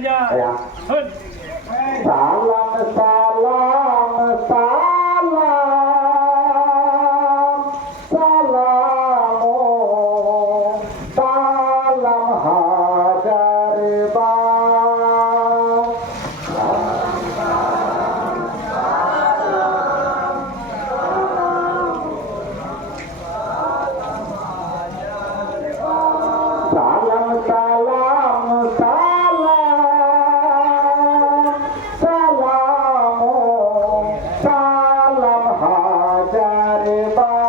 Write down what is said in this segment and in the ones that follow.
সালাম সালাম সালাম সালাম সালাম হাজার বার সালাম সালাম সালাম সালাম সালাম হাজার বার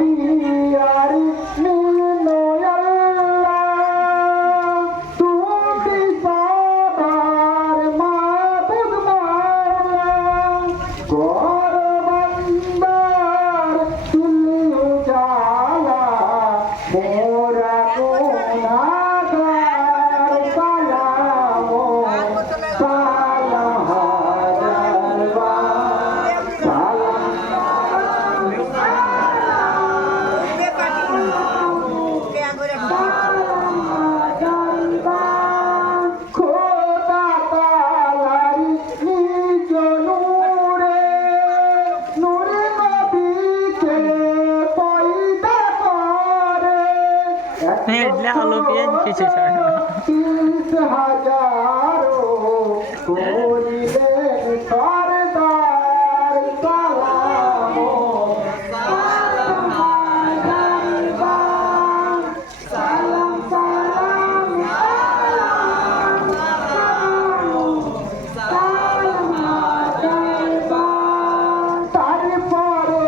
ইলাহি মোরা গুনাহগার সালাম সালাম হাজার বার খোদা তাআলার নিজ নূরে নূরে নবীকে পয়দা করে হলো পেঁয়াজ কিছু ছাড়ে না 30,000 করিলেন সরদার সালাম সালাম হাজার বার সালাম সালাম সালাম হাজার বার তারপরে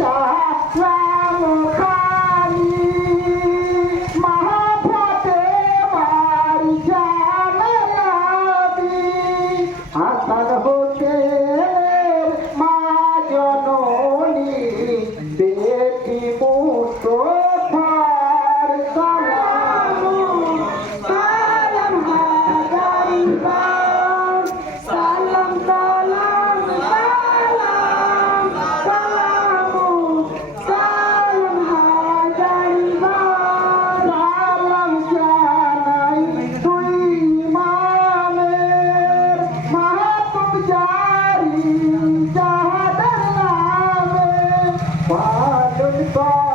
সালাম খালি আসাদ হতে মা জননী বেটি মুস্তফার সালাম সালাম হাজার বার সালাম সালাম সালাম সালাম সালাম হাজার বার সালাম জানাই তুই ইমামের মাহাতুম জারি জাহাদার নামে পালন কর